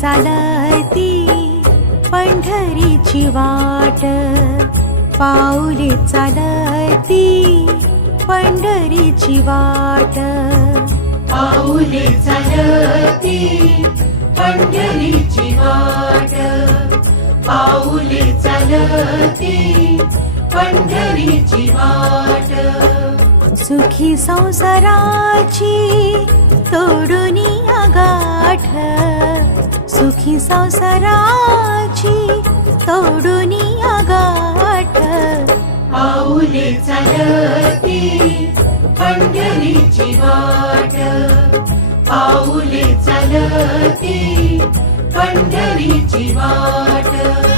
चालती पंढरीची वाट, पाऊले चालती पंढरीची वाट, पाऊले चालती पंढरीची वाट, पाऊले चालती पंढरीची वाट. सुखी संसाराची तोडूनी गाठ, सुखी संसाराची तोडूनी गाठ, पाऊले चालती पंढरीची वाट, पाऊले चालती पंढरीची वाट.